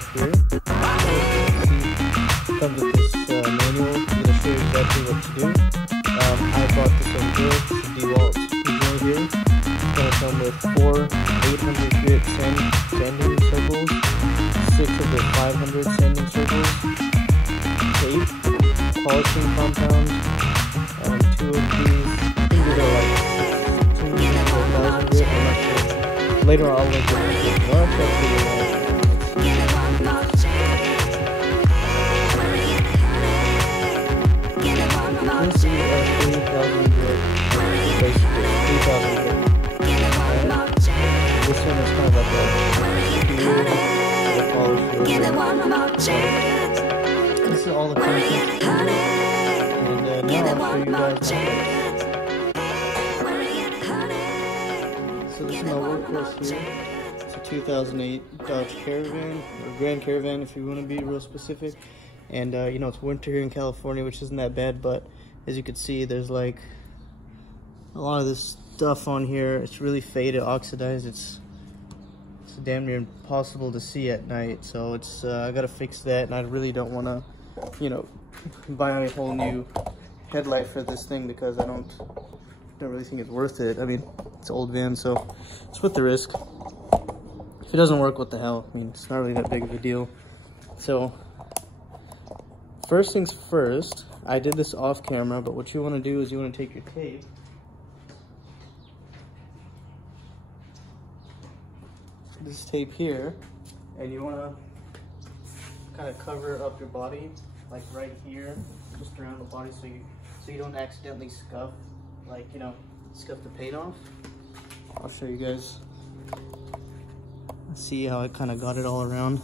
stuff here. It comes with this manual. I'm going to show you exactly what to do. I bought this over here. It's a DeWalt right here. It's going to come with 4 800 grit sanding circles, 6 of the 500 sanding circles, tape, polishing compound, 2 of these. I think these are like 16 or 1,000 grit. I'm not sure. Later on, I'll link it. Well, that's up to you. This is a 3,000 grit, basically 3,000 grit. This one is kind of like a polish. This is all the content. And now I'll show you guys my bike. So this is my workhorse here. It's a 2008 Dodge Caravan, or Grand Caravan if you want to be real specific. And you know, it's winter here in California, which isn't that bad, but as you can see, there's like a lot of this stuff on here. It's really faded, oxidized. It's damn near impossible to see at night. So it's I gotta fix that, and I really don't want to, you know, buy a whole new headlight for this thing because I don't really think it's worth it. I mean, it's an old van, so it's worth the risk. If it doesn't work, what the hell? I mean, it's not really that big of a deal. So first things first, I did this off camera, but what you want to do is you want to take your tape, this tape here, and you want to kind of cover up your body, like right here, just around the body, so you don't accidentally scuff, like, you know, scuff the paint off. I'll show you guys. See how I kind of got it all around.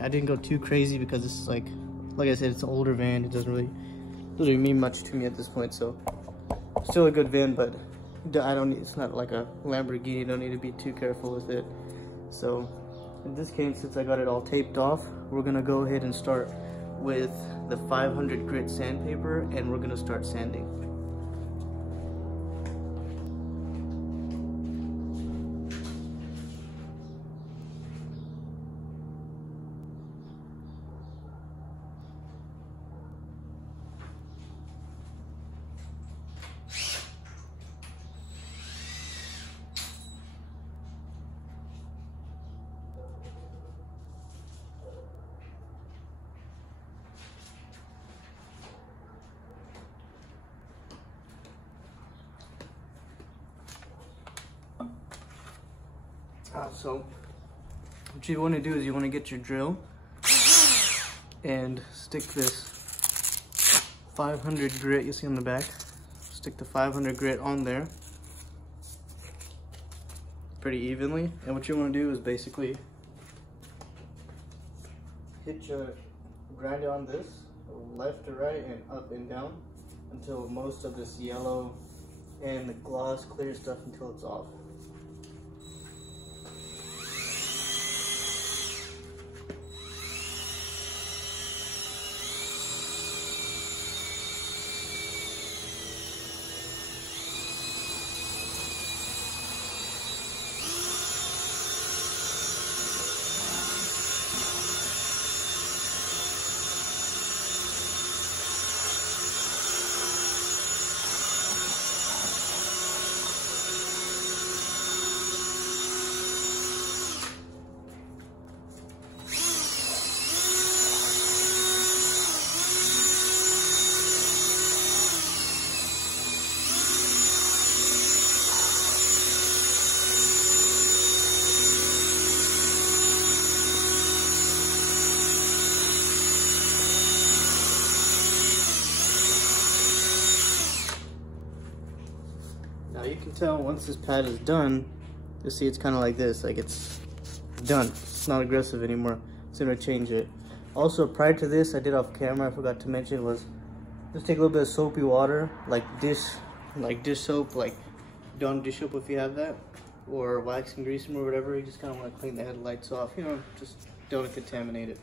I didn't go too crazy because this is like I said, it's an older van. It doesn't really mean much to me at this point. So still a good van, but it's not like a Lamborghini. You don't need to be too careful with it. So in this case, since I got it all taped off, we're gonna go ahead and start with the 500 grit sandpaper, and we're gonna start sanding. So what you want to do is you want to get your drill and stick this 500 grit you see on the back. Stick the 500 grit on there pretty evenly, and what you want to do is basically grind on this left to right and up and down until most of this yellow and the gloss clear stuff until it's off. Now you can tell once this pad is done, you'll see it's kind of like this, like it's done. It's not aggressive anymore. So I'm gonna change it. Also, prior to this, I did off camera, I forgot to mention, was just take a little bit of soapy water, like dish soap, like Dawn dish soap if you have that, or wax and grease them or whatever. You just kind of want to clean the headlights off, you know, just don't contaminate it.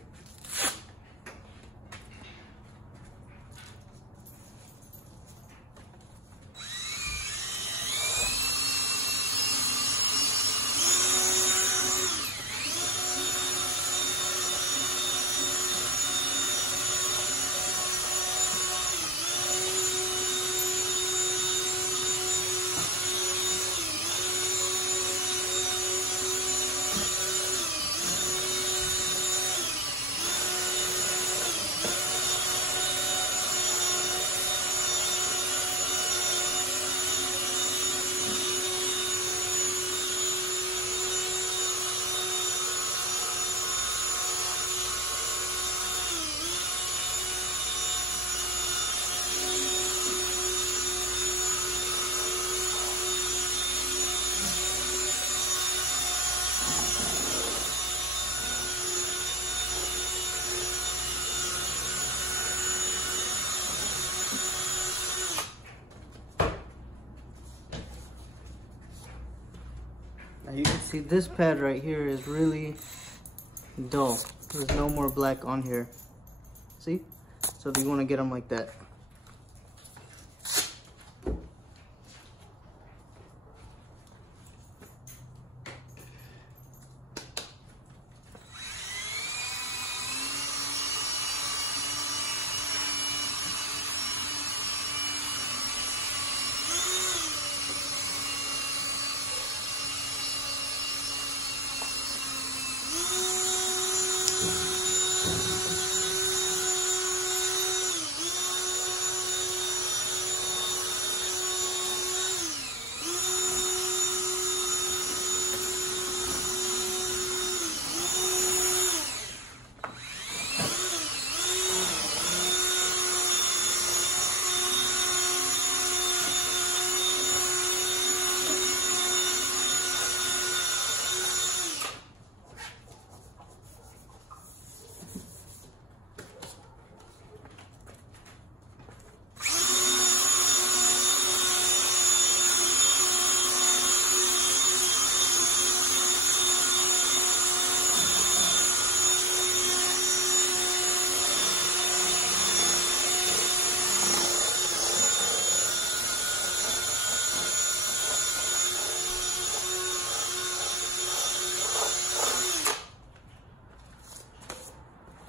See, this pad right here is really dull. There's no more black on here. See? So you want to get them like that.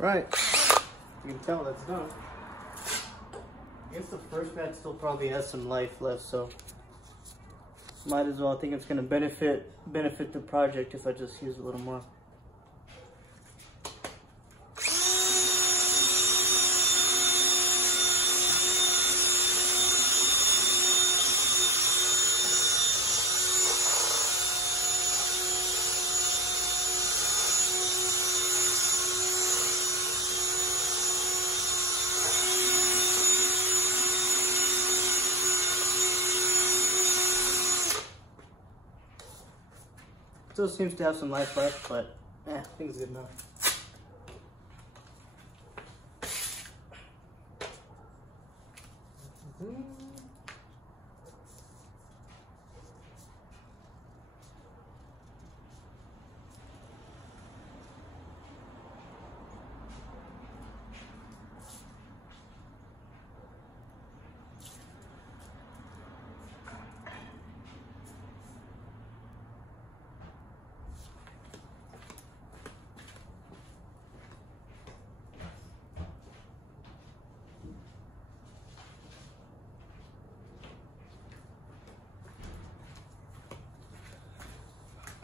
Right, you can tell that's done. I guess the first pad still probably has some life left, so might as well. I think it's gonna benefit the project if I just use a little more. Still seems to have some life left, but I think it's good enough.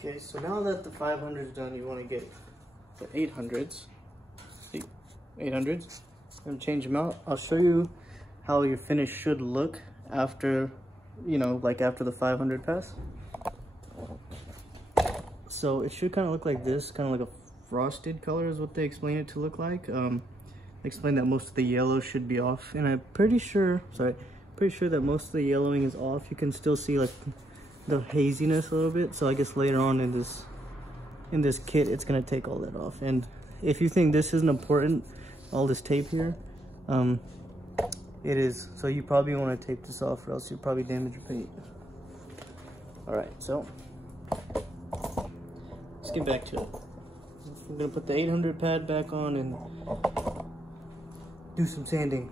Okay, so now that the 500 is done, you want to get the 800s. See, 800s. I'm gonna change them out. I'll show you how your finish should look after, you know, like after the 500 pass. So it should kind of look like this, kind of like a frosted color is what they explain it to look like. They explain that most of the yellow should be off, and I'm pretty sure that most of the yellowing is off. You can still see like the haziness a little bit, so I guess later on in this kit it's gonna take all that off. And if you think this isn't important, all this tape here, it is, so you probably want to tape this off or else you'll probably damage your paint. All right, so let's get back to it. I'm gonna put the 800 pad back on and do some sanding.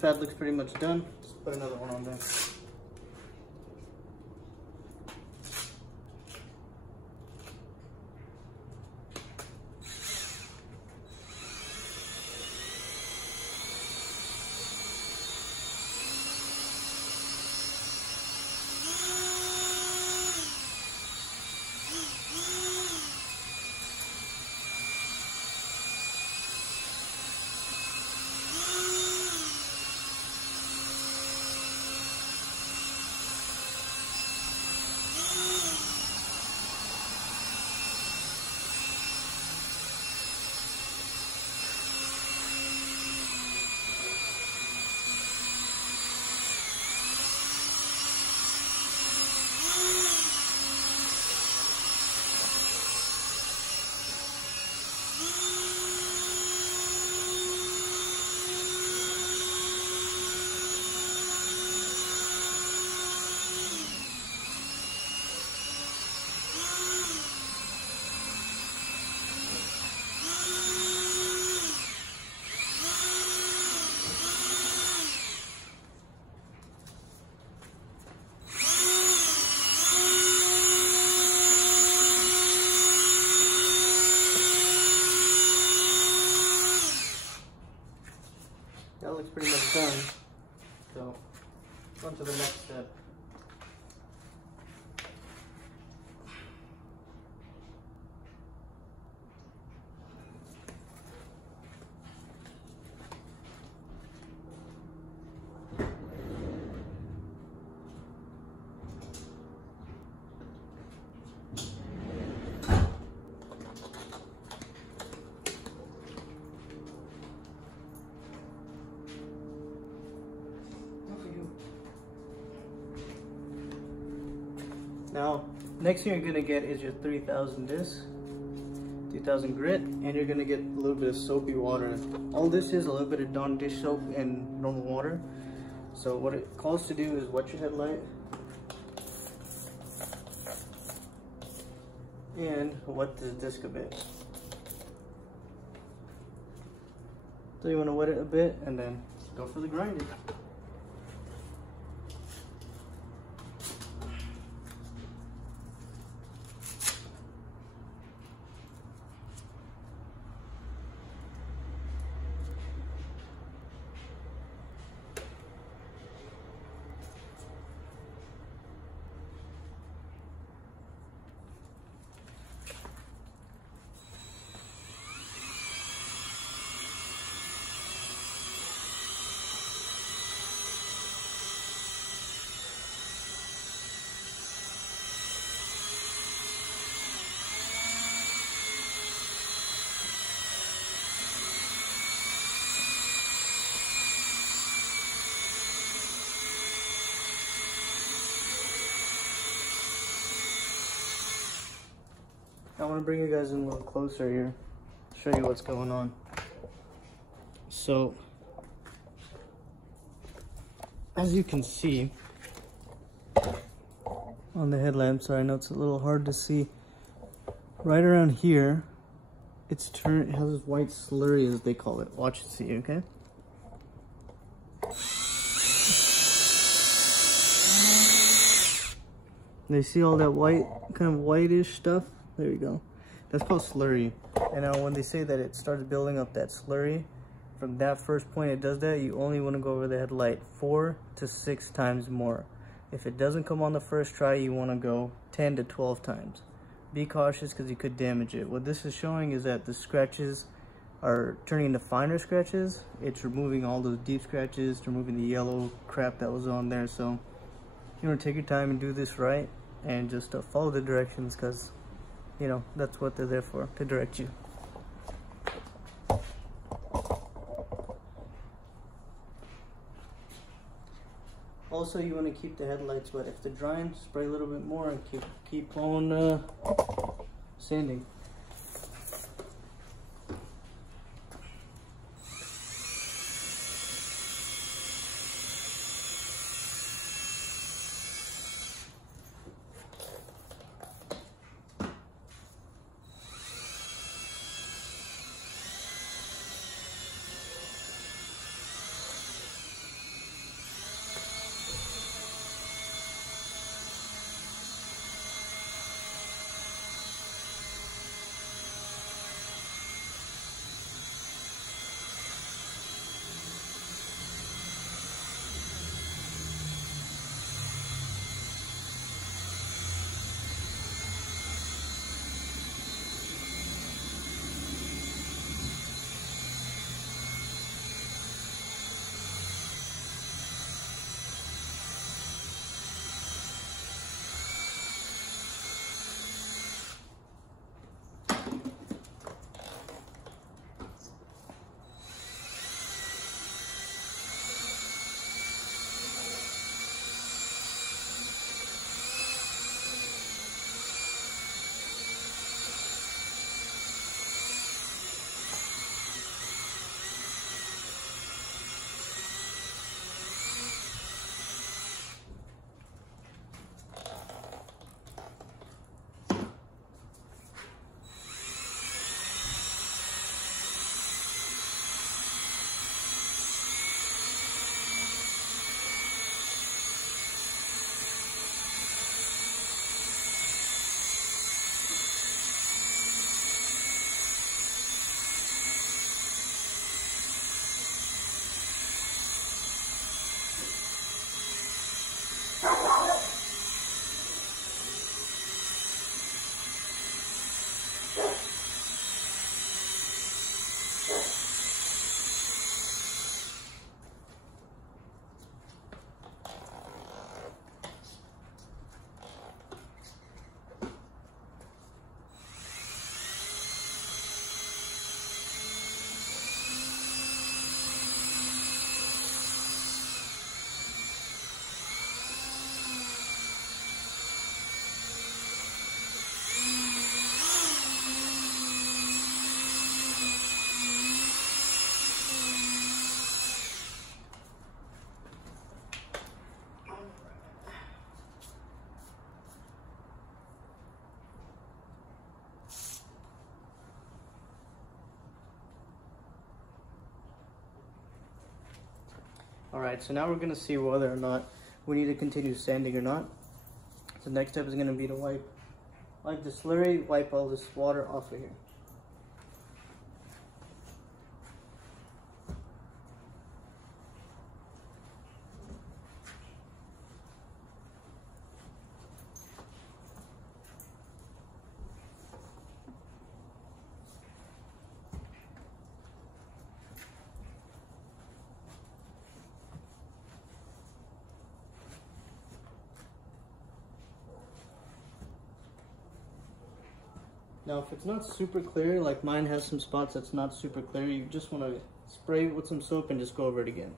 pad looks pretty much done. Let's put another one on there. That looks pretty much done. So, on to the next step. Now, next thing you're gonna get is your 3000 disc, 2000 grit, and you're gonna get a little bit of soapy water. All this is a little bit of Dawn dish soap and normal water. So what it calls to do is wet your headlight and wet the disc a bit. So you wanna wet it a bit and then go for the grinding. I want to bring you guys in a little closer here, show you what's going on. So, as you can see on the headlamp, so I know it's a little hard to see, right around here, it has this white slurry as they call it. Watch and see, okay? They see all that white, kind of whitish stuff? There you go. That's called slurry. And now when they say that it starts building up that slurry, from that first point it does that, you only want to go over the headlight 4 to 6 times more. If it doesn't come on the first try, you want to go 10 to 12 times. Be cautious because you could damage it. What this is showing is that the scratches are turning into finer scratches. It's removing all those deep scratches, removing the yellow crap that was on there. So you want to take your time and do this right, and just follow the directions, because you know that's what they're there for, to direct you. Also, you want to keep the headlights wet. If they're drying, spray a little bit more and keep on sanding. Alright, so now we're going to see whether or not we need to continue sanding or not. So the next step is going to be to wipe the slurry, wipe all this water off of here. Now, if it's not super clear, like mine has some spots that's not super clear, you just want to spray it with some soap and just go over it again.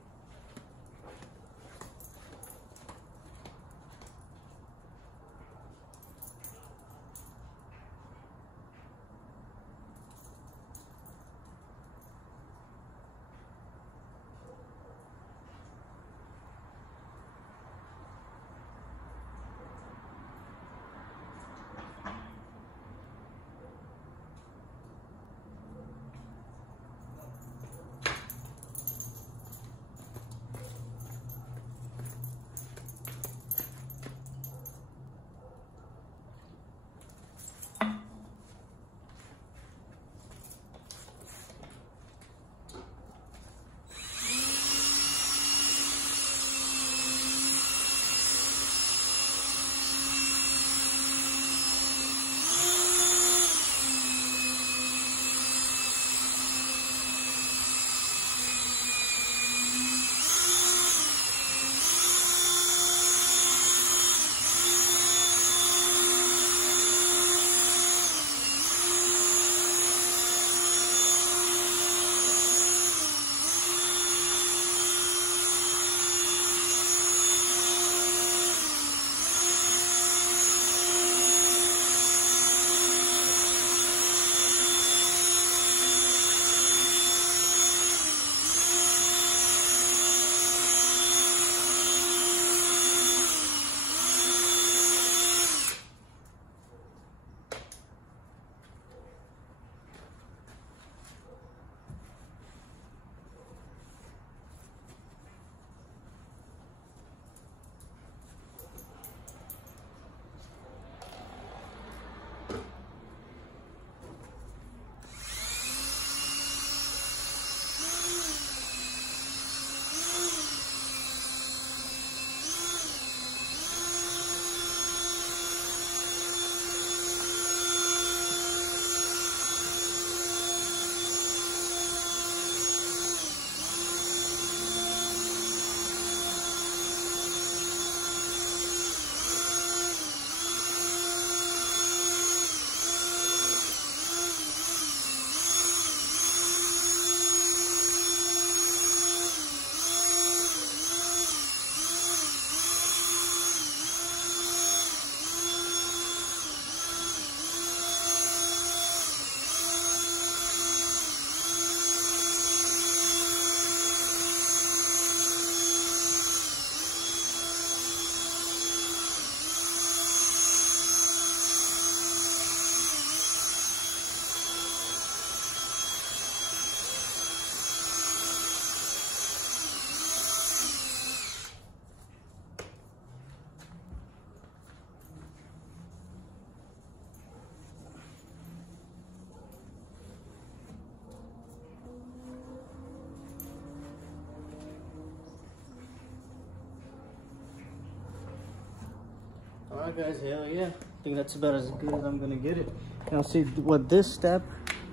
Alright guys, hell yeah. I think that's about as good as I'm gonna get it. Now see, what this step,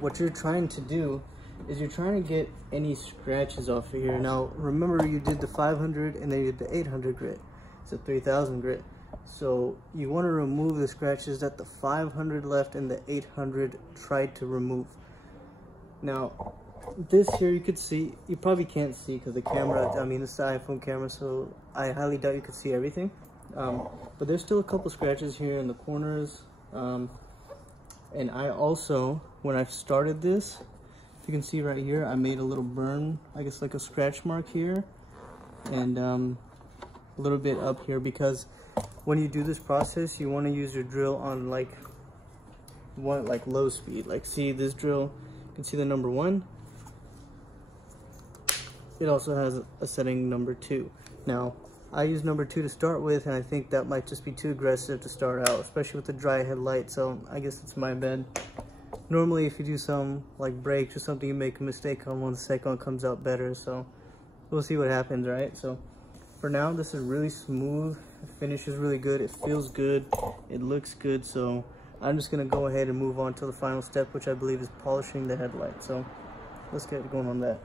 what you're trying to do is you're trying to get any scratches off of here. Now remember, you did the 500 and then you did the 800 grit. It's a 3000 grit. So you want to remove the scratches that the 500 left and the 800 tried to remove. Now this here you could see, you probably can't see because the camera, I mean, it's the iPhone camera, so I highly doubt you could see everything. But there's still a couple scratches here in the corners. And I also, when I started this, if you can see right here, I made a little burn, I guess like a scratch mark here, and a little bit up here, because when you do this process, you want to use your drill on like low speed. Like see this drill, you can see the number 1. it also has a setting number 2. Now, I use number 2 to start with, and I think that might just be too aggressive to start out, especially with the dry headlight, so I guess it's my bad. Normally, if you do some like brakes or something, you make a mistake on one, the second one comes out better, so we'll see what happens, right? So for now, this is really smooth. The finish is really good. It feels good. It looks good. So I'm just going to go ahead and move on to the final step, which I believe is polishing the headlight. So let's get going on that.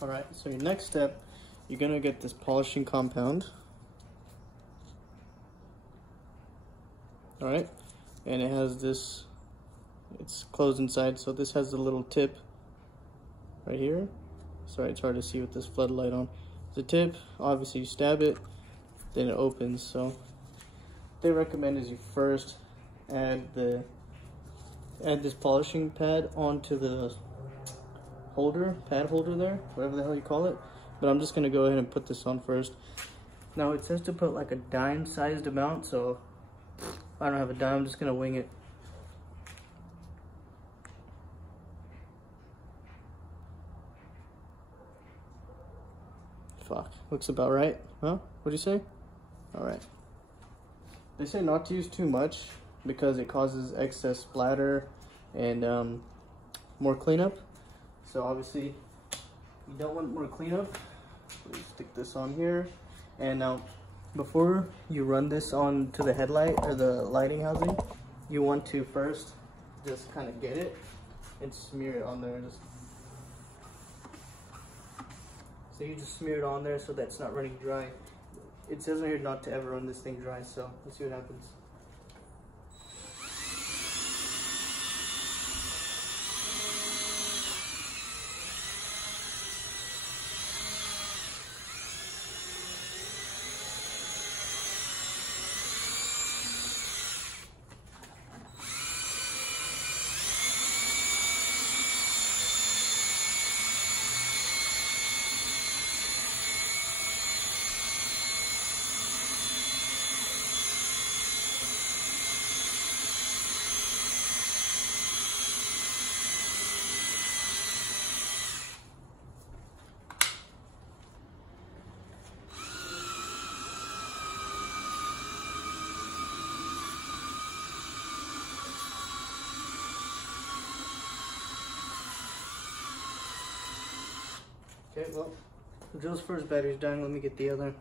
Alright, so your next step, you're going to get this polishing compound. Alright, and it has this, it's closed inside, so this has a little tip right here. Sorry, it's hard to see with this floodlight on. The tip, obviously you stab it, then it opens. So what they recommend is you first add this polishing pad onto the pad holder there, whatever the hell you call it. But I'm just gonna go ahead and put this on first. Now it says to put like a dime sized amount, so I don't have a dime, I'm just gonna wing it. Fuck, looks about right, huh? What'd you say? Alright. They say not to use too much because it causes excess splatter and more cleanup. So obviously you don't want more cleanup. Please stick this on here. And now before you run this onto the headlight or the lighting housing, you want to first just kind of get it and smear it on there. So you just smear it on there so that's not running dry. It says right here not to ever run this thing dry, so let's see what happens. Okay, well, Joe's first battery's done. Let me get the other.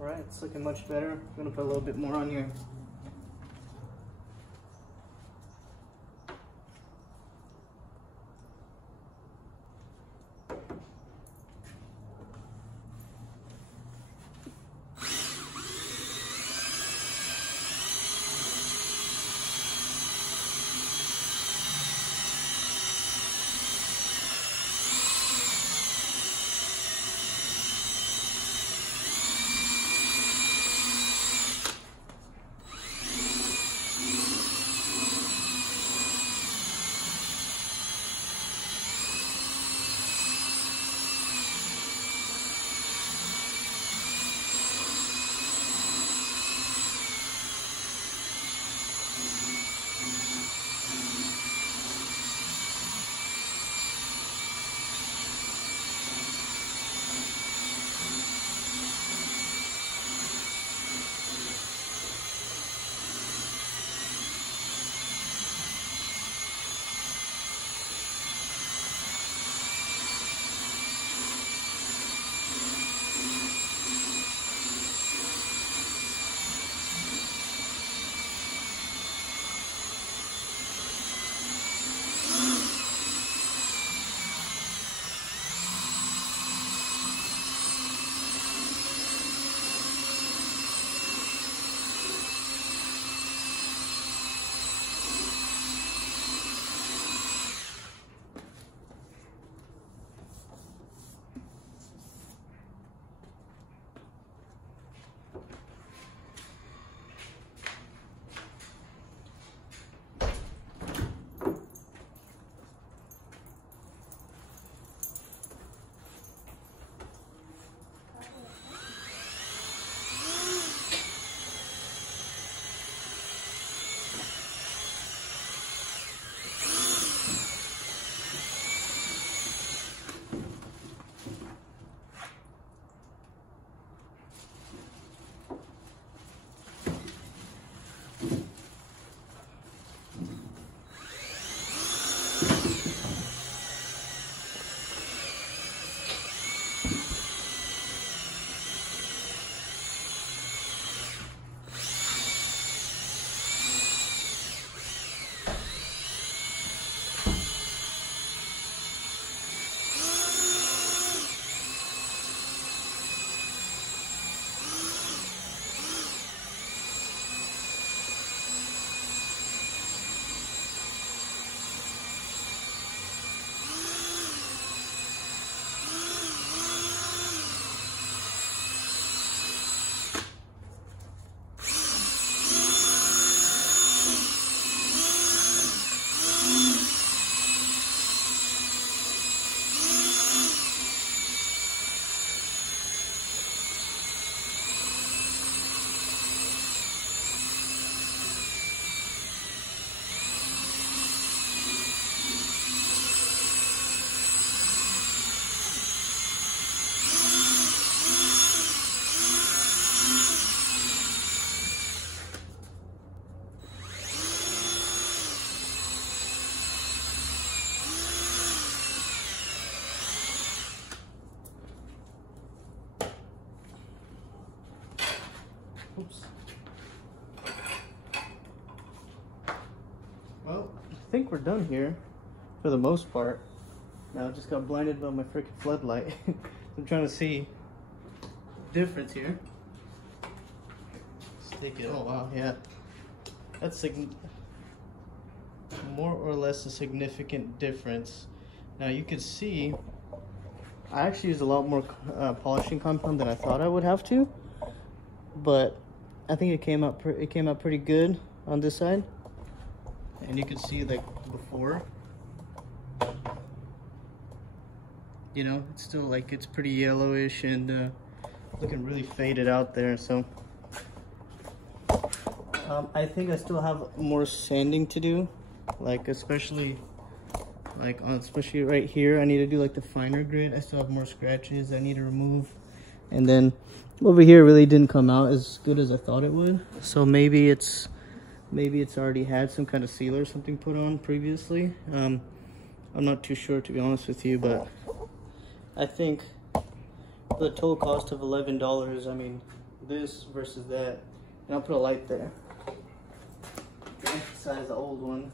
Alright, it's looking much better. I'm gonna put a little bit more on here. Oops. Well, I think we're done here for the most part. Now I just got blinded by my freaking floodlight. I'm trying to see the difference here. Stick it. Oh wow, yeah. That's more or less a significant difference. Now you can see I actually used a lot more polishing compound than I thought I would have to, but I think it came out pretty good on this side. And you can see like before, you know, it's still like it's pretty yellowish and looking really faded out there. So I think I still have more sanding to do, like especially right here. I need to do like the finer grit. I still have more scratches I need to remove, and then over here really didn't come out as good as I thought it would. So maybe it's already had some kind of sealer or something put on previously. I'm not too sure, to be honest with you, but I think the total cost of $11, I mean, this versus that, and I'll put a light there to emphasize the old one.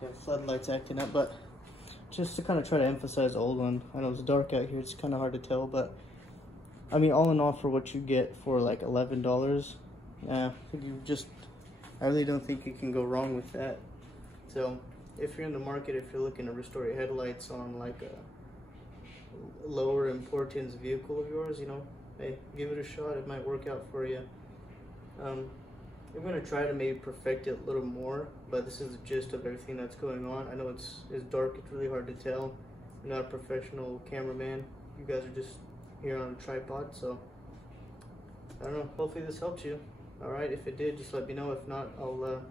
Yeah, floodlights acting up, but just to kind of try to emphasize the old one. I know it's dark out here, it's kind of hard to tell, but I mean, all in all, for what you get for like $11, I really don't think you can go wrong with that. So if you're in the market, if you're looking to restore your headlights on like a lower importance vehicle of yours, you know, hey, give it a shot. It might work out for you. I'm going to try to maybe perfect it a little more, but this is the gist of everything that's going on. I know it's dark, it's really hard to tell. I'm not a professional cameraman. You guys are just here on a tripod, so I don't know. Hopefully this helps you. Alright, if it did, just let me know. If not, I'll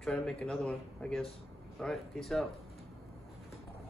try to make another one, I guess. Alright, peace out.